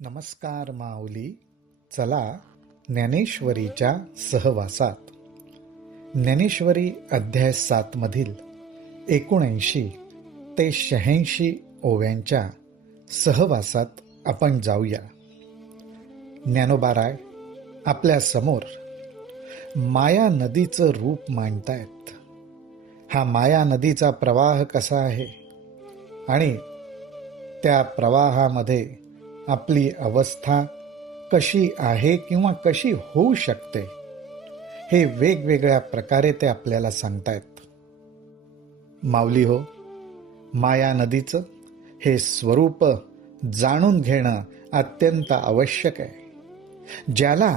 नमस्कार माऊली. चला ज्ञानेश्वरीच्या सहवासात. ज्ञानेश्वरी अध्याय 7 मधील 79 ते 86 ओव्यांच्या सहवासात आपण जाऊया. ज्ञानोबाराय आपल्या समोर माया नदीचं रूप मांडतायत. हा माया नदीचा प्रवाह कसा आहे आणि त्या प्रवाहामध्ये आपली अवस्था कशी आहे किंवा कशी होऊ शकते, हे वेगवेगळ्या प्रकारे ते आपल्याला सांगतायत. माऊली हो, माया नदीचं हे स्वरूप जाणून घेणं अत्यंत आवश्यक आहे. ज्याला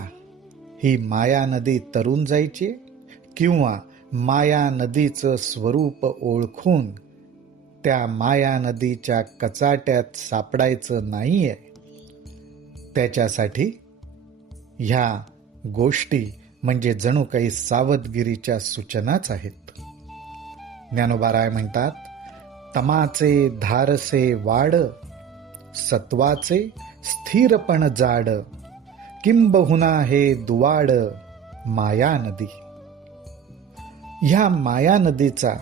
ही माया नदी तरून जायची किंवा माया नदीचं स्वरूप ओळखून त्या माया नदीच्या कचाट्यात सापडायचं नाहीये, त्याच्यासाठी ह्या गोष्टी म्हणजे जणू काही सावधगिरीच्या सूचनाच आहेत. ज्ञानोबाराय म्हणतात, तमाचे धारसे वाड, सत्वाचे स्थिरपण जाड, किंबहुना हे दुवाड माया नदी. ह्या माया नदीचा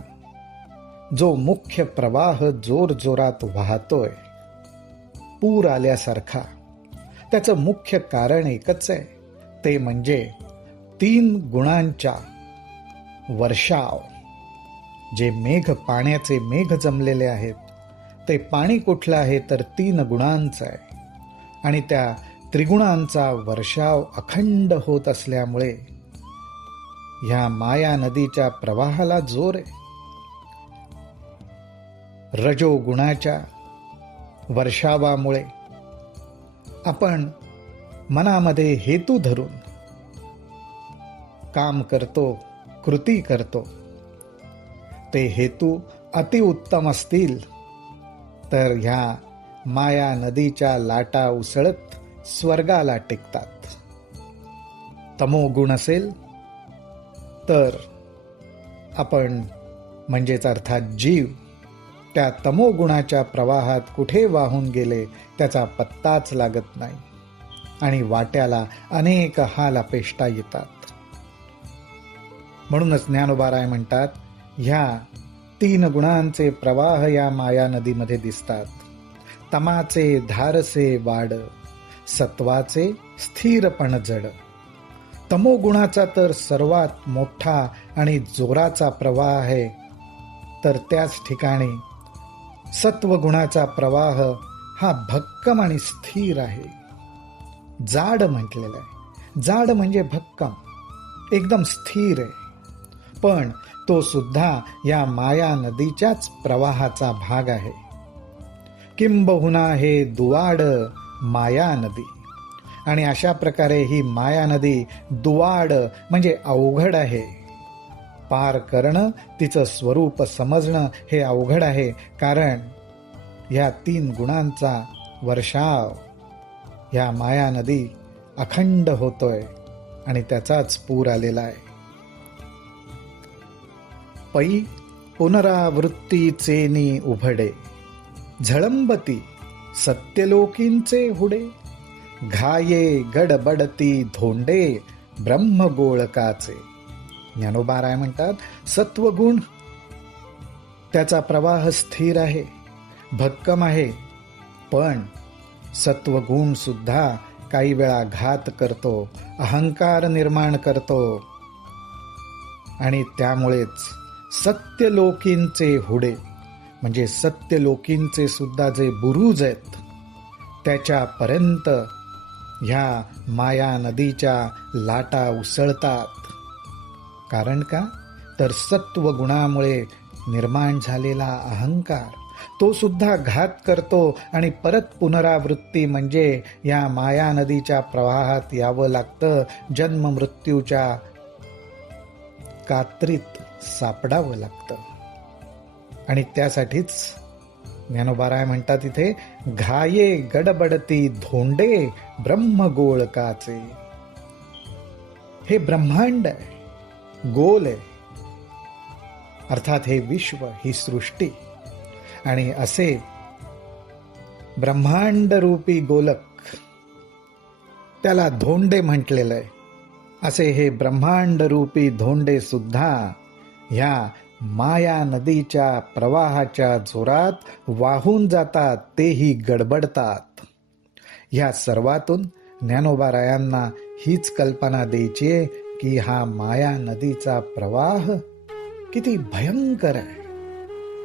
जो मुख्य प्रवाह जोर जोरात वाहतोय, पूर आल्यासारखा, त्याचं मुख्य कारण एकच आहे, ते म्हणजे 3 गुणांच्या वर्षाव. जे मेघ, पाण्याचे मेघ जमलेले आहेत, ते पाणी कुठलं आहे तर 3 गुणांचं आहे. आणि त्या त्रिगुणांचा वर्षाव अखंड होत असल्यामुळे ह्या माया नदीच्या प्रवाहाला जोर आहे. रजोगुणाच्या वर्षावामुळे आपण मनामध्ये हेतू धरून काम करतो, कृती करतो. ते हेतू अतिउत्तम असतील तर ह्या माया नदीच्या लाटा उसळत स्वर्गाला टेकतात. तमोगुण असेल तर आपण म्हणजेच अर्थात जीव त्या तमोगुणाच्या प्रवाहात कुठे वाहून गेले त्याचा पत्ताच लागत नाही आणि वाट्याला अनेक हाल अपेष्टा येतात. म्हणूनच ज्ञानोबाराय म्हणतात, ह्या 3 गुणांचे प्रवाह या माया नदीमध्ये दिसतात. तमाचे धारसे वाड, सत्वाचे स्थिरपण जड. तमोगुणाचा तर सर्वात मोठा आणि जोराचा प्रवाह आहे, तर त्याच ठिकाणी सत्वगुणाचा प्रवाह हा भक्कम आणि स्थिर आहे. जाड म्हटलेलं आहे. जाड म्हणजे भक्कम, एकदम स्थिर आहे. पण तो सुद्धा या माया नदीच्याच प्रवाहाचा भाग आहे. किंबहुना हे दुवाड माया नदी. आणि अशा प्रकारे ही माया नदी दुवाड म्हणजे अवघड आहे. पार करणं, तिचं स्वरूप समजणं हे अवघड आहे, कारण ह्या 3 गुणांचा वर्षाव ह्या माया नदी अखंड होतोय आणि त्याचाच पूर आलेला आहे. पै पुनरावृत्तीचेनी उभडे, झळंबती सत्यलोकींचे हुडे, घाये गडबडती धोंडे ब्रह्मगोळकाचे. ज्ञानोबाराय म्हणतात, सत्वगुण त्याचा प्रवाह स्थिर आहे, भक्कम आहे. पण सत्वगुण सुद्धा काही वेळा घात करतो, अहंकार निर्माण करतो. आणि त्यामुळेच सत्यलोकींचे हुडे म्हणजे सत्यलोकींचे सुद्धा जे बुरुज आहेत, त्याच्यापर्यंत ह्या माया नदीच्या लाटा उसळतात. कारण का तर सत्वगुणामुळे निर्माण झालेला अहंकार तो सुद्धा घात करतो आणि परत पुनरावृत्ती म्हणजे या माया नदीच्या प्रवाहात यावं लागतं, जन्म मृत्यूच्या कात्रीत सापडावं लागतं. आणि त्यासाठीच ज्ञानोबाराय म्हणतात इथे, घाये गडबडती धोंडे ब्रह्मगोळकाचे. हे ब्रह्मांड आहे, गोल आहे, अर्थात हे विश्व, ही सृष्टी. आणि असे ब्रह्मांड रूपी गोलक त्याला धोंडे म्हटलेलं आहे. असे हे ब्रह्मांड रूपी धोंडे सुद्धा ह्या माया नदीच्या प्रवाहाच्या जोरात वाहून जातात, तेही गडबडतात. ह्या सर्वातून ज्ञानोबारायांना हीच कल्पना द्यायची आहे की हा माया नदीचा प्रवाह किती भयंकर आहे,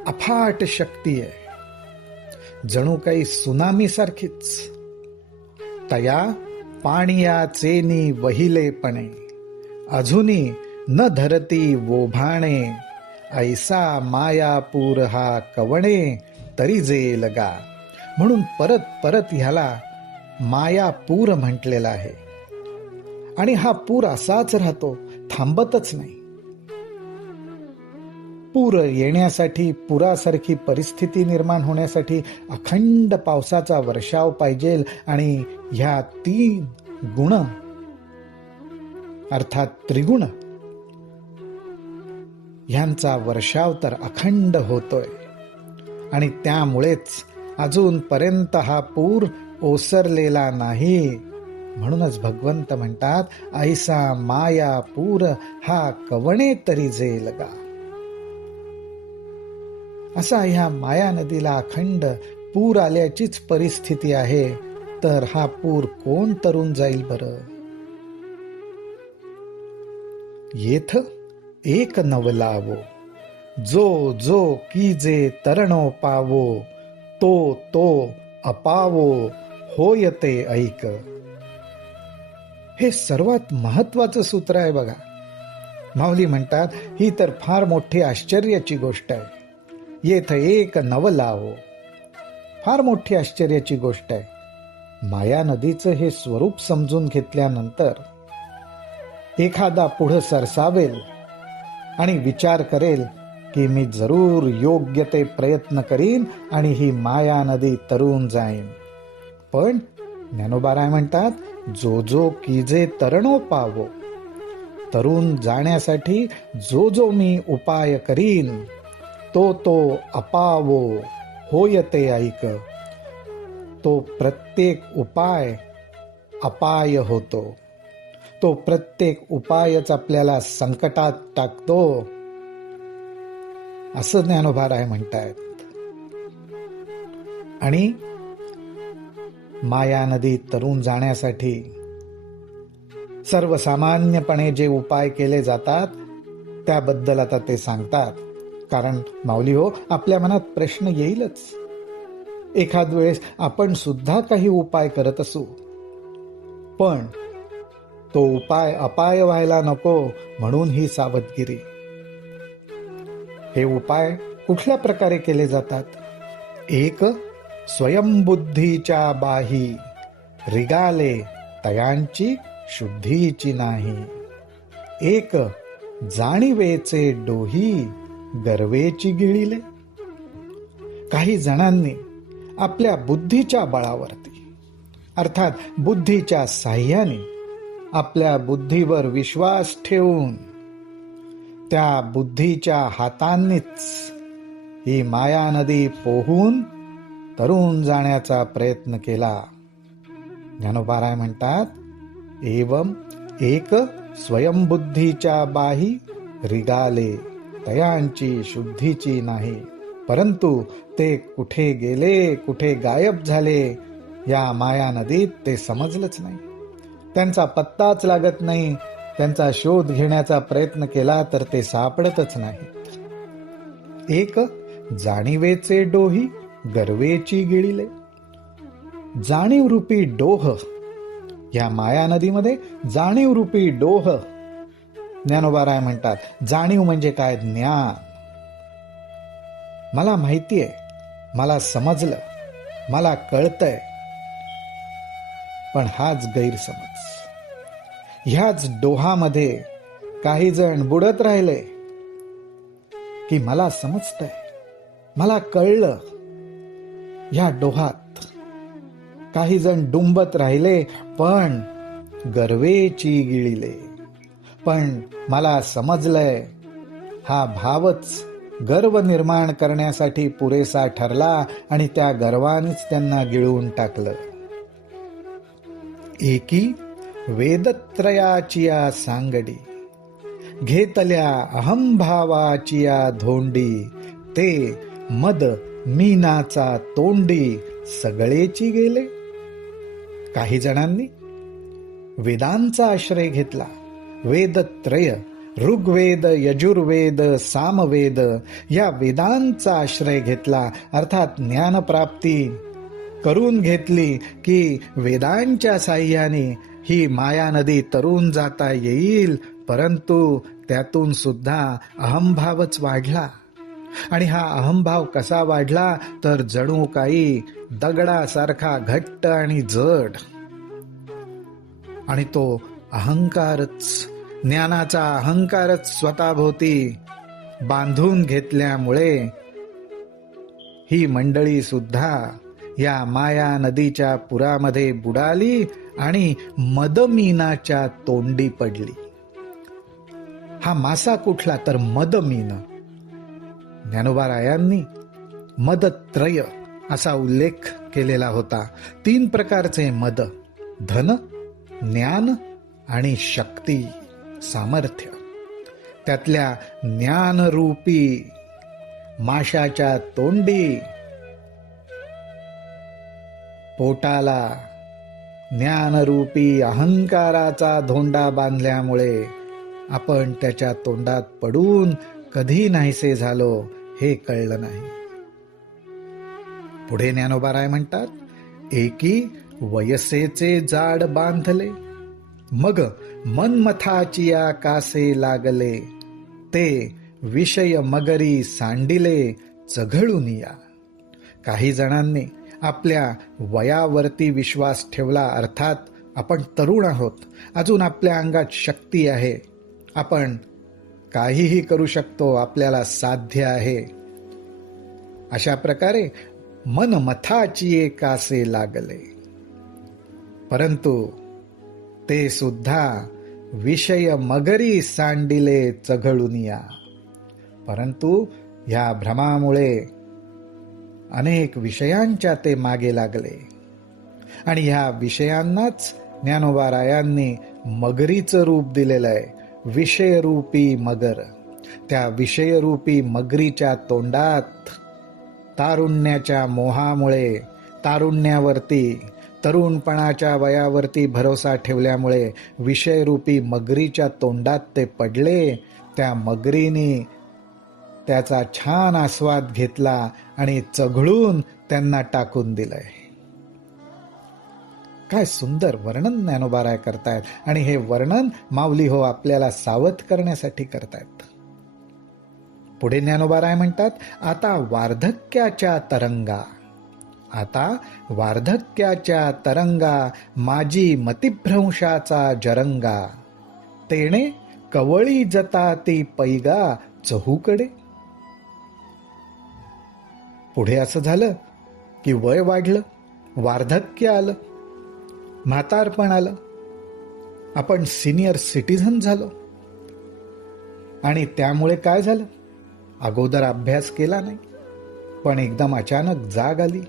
अफाट शक्ती आहे, जणू काही सुनामी सारखीच. तया पाणियाचेनी वहिलेपणे, अजूनी न धरती वोभाणे, ऐसा मायापूर हा कवणे, तरी जे लगा. म्हणून परत परत ह्याला मायापूर म्हटलेला आहे. आणि हा पूर असाच राहतो, थांबतच नाही. पूर येण्यासाठी, पुरासारखी परिस्थिती निर्माण होण्यासाठी अखंड पावसाचा वर्षाव पाहिजे. आणि ह्या 3 गुण अर्थात त्रिगुण ह्यांचा वर्षाव तर अखंड होतोय. आणि त्यामुळेच अजूनपर्यंत हा पूर ओसरलेला नाही. म्हणूनच भगवंत म्हणतात, ऐसा माया पूर हा कवणे तरी जे लगा. असा ह्या माया नदीला अखंड पूर आल्याचीच परिस्थिती आहे. तर हा पूर कोण तरून जाईल बरं? येथ एक नवलावो, जो जो कीजे तरणो पावो, तो तो अपावो होयते ऐक. हे सर्वात महत्वाचं सूत्र आहे बघा. माऊली म्हणतात, ही तर फार मोठी आश्चर्याची गोष्ट आहे. येथ एक नवलावो, फार मोठी आश्चर्याची गोष्ट आहे. माया नदीचं हे स्वरूप समजून घेतल्यानंतर एखादा पुढं सरसावेल आणि विचार करेल की मी जरूर योग्य ते प्रयत्न करीन आणि ही माया नदी तरून जाईन. पण ज्ञानोबाराय म्हणतात, जो जो कीजे तरणो पावो, तरून जाण्यासाठी जो जो मी उपाय करीन, तो तो अपावो होयते ऐक. तो प्रत्येक उपाय अपाय होतो. तो प्रत्येक उपायच आपल्याला संकटात टाकतो, असं ज्ञानोबाराय म्हणतायत. आणि माया नदी तरून जाण्यासाठी सर्वसामान्यपणे जे उपाय केले जातात त्याबद्दल आता ते सांगतात. कारण माऊली हो, आपल्या मनात प्रश्न येईलच. एखाद वेळेस आपण सुद्धा काही उपाय करत असू, पण तो उपाय अपाय व्हायला नको म्हणून ही सावधगिरी. हे उपाय कुठल्या प्रकारे केले जातात? एक, स्वयंबुद्धीच्या बाही, रिगाले तयांची शुद्धीची नाही. एक, जाणीवेचे डोही, गर्वेची गिळिले. काही जणांनी आपल्या बुद्धीच्या बळावरती अर्थात बुद्धीच्या साह्याने आपल्या बुद्धीवर विश्वास ठेवून त्या बुद्धीच्या हातांनीच ही माया नदी पोहून तरून जाण्याचा प्रयत्न केला. ज्ञानोबाराय म्हणतात, एवं एक स्वयंबुद्धीच्या बाही, रिगाले तयांची शुद्धीची नाही. परंतु ते कुठे गेले, कुठे गायब झाले या माया नदीत ते समजलंच नाही. त्यांचा पत्ताच लागत नाही. त्यांचा शोध घेण्याचा प्रयत्न केला तर ते सापडतच नाहीत. एक, जाणीवेचे डोही, गर्वेची गिळिले. जाणीव रूपी डोह, या माया नदीमध्ये जाणीव रूपी डोह. ज्ञानोबाराय म्हणतात, जाणीव म्हणजे काय? ज्ञान. मला माहितीये, मला समजलं, मला कळतंय, पण हाच गैरसमज. ह्याच डोहामध्ये काही जण बुडत राहिले की मला समजतंय, मला कळलं. ह्या डोहात काही जण डुंबत राहिले पण गर्वेची गिळिले. पण मला समजलंय, हा भावच गर्व निर्माण करण्यासाठी पुरेसा ठरला आणि त्या गर्वानेच त्यांना गिळून टाकलं. एकी वेदत्रयाचिया सांगडी, घेतल्या अहंभावाचिया धोंडी, ते मद मीनाचा तोंडी सगळेची गेले. काही जणांनी वेदांचा आश्रय घेतला. वेदत्रय, ऋग्वेद, यजुर्वेद, सामवेद या वेदांचा आश्रय घेतला, अर्थात ज्ञानप्राप्ती करून घेतली की वेदांच्या साह्याने ही माया नदी तरून जाता येईल. परंतु त्यातून सुद्धा अहंभावच वाढला. आणि हा अहंभाव कसा वाढला तर जणू काही दगडासारखा घट्ट आणि जड. आणि तो अहंकारच, ज्ञानाचा अहंकारच स्वतःभोवती बांधून घेतल्यामुळे ही मंडळी सुद्धा या माया नदीच्या पुरामध्ये बुडाली आणि मदमीनाच्या तोंडी पडली. हा मासा कुठला तर मदमीन. ज्ञानोबारायांनी मदत्रय असा उल्लेख केलेला होता. 3 प्रकारचे मद, धन, ज्ञान आणि शक्ती, सामर्थ्य. त्यातल्या ज्ञानरूपी माशाच्या तोंडी पोटाला ज्ञानरूपी अहंकाराचा धोंडा बांधल्यामुळे आपण त्याच्या तोंडात पडून कधी नाहीसे झालो हे कळलं नाही. पुढे ज्ञानोबाराय म्हणतात, एकी वयसेचे जाड बांधले, मग मनमथाचिया कासे लागले, ते विषय मगरी सांडिले चघळून या. काही जणांनी आपल्या वयावरती विश्वास ठेवला, अर्थात आपण तरुण आहोत, अजून आपल्या अंगात शक्ती आहे, आपण काहीही करू शकतो, आपल्याला साध्य आहे. अशा प्रकारे मनमथाचिये कासे लागले, परंतु ते सुद्धा विषय मगरी सांडिले चघळून या. परंतु ह्या भ्रमामुळे अनेक विषयांच्या ते मागे लागले आणि ह्या विषयांनाच ज्ञानोबारायांनी मगरीचं रूप दिलेलं आहे. विषयरूपी मगर. त्या विषयरूपी मगरीच्या तोंडात तारुण्याच्या मोहामुळे, तारुण्यावरती, तरुणपणाच्या वयावरती भरोसा ठेवल्यामुळे विषयरूपी मगरीच्या तोंडात ते पडले. त्या मगरीने त्याचा छान आस्वाद घेतला आणि चघळून त्यांना टाकून दिलंय. काय सुंदर वर्णन ज्ञानोबाराय करतायत. आणि हे वर्णन माऊली हो आपल्याला सावध करण्यासाठी करतायत. पुढे ज्ञानोबाराय म्हणतात, आता वार्धक्याच्या तरंगा, आता वार्धक्याच्या तरंगा, माझी मतिभ्रंशाचा जरंगा, तेणे कवळी जता ती पैगा चहूकडे. पुढे असं झालं की वय वाढलं, वार्धक्य आलं, म्हातारपण आलं, आपण सिनियर सिटीझन झालो. आणि त्यामुळे काय झालं, अगोदर अभ्यास केला नाही, पण एकदम अचानक जाग आली.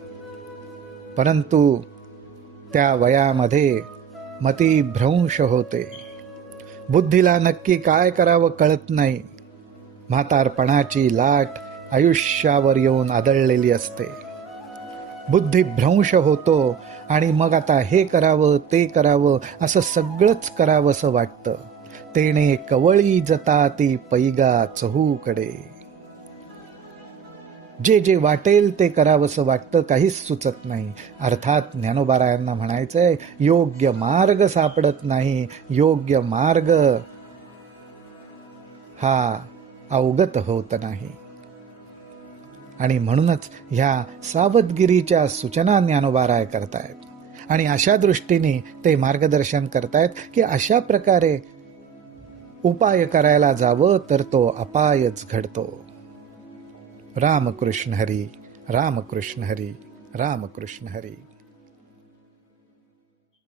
परंतु त्या वयामध्ये मतिभ्रंश होते, बुद्धीला नक्की काय करावं कळत नाही. म्हातारपणाची लाट आयुष्यावर येऊन आदळलेली असते, बुद्धिभ्रंश होतो आणि मग आता हे करावं ते करावं असं सगळंच करावंसं वाटतं. तेणे कवळी जता ती पैगा चहूकडे. जे जे वाटेल ते करावंसं वाटतं, काहीच सुचत नाही. अर्थात ज्ञानोबारायांना म्हणायचंय, योग्य मार्ग सापडत नाही, योग्य मार्ग हा अवगत होत नाही. आणि म्हणूनच ह्या सावधगिरीच्या सूचना ज्ञानोबाराय करतायत आणि अशा दृष्टीने ते मार्गदर्शन करतायत की अशा प्रकारे उपाय करायला जावं तर तो अपायच घडतो. रामकृष्ण हरी, रामकृष्ण हरी, रामकृष्ण हरी.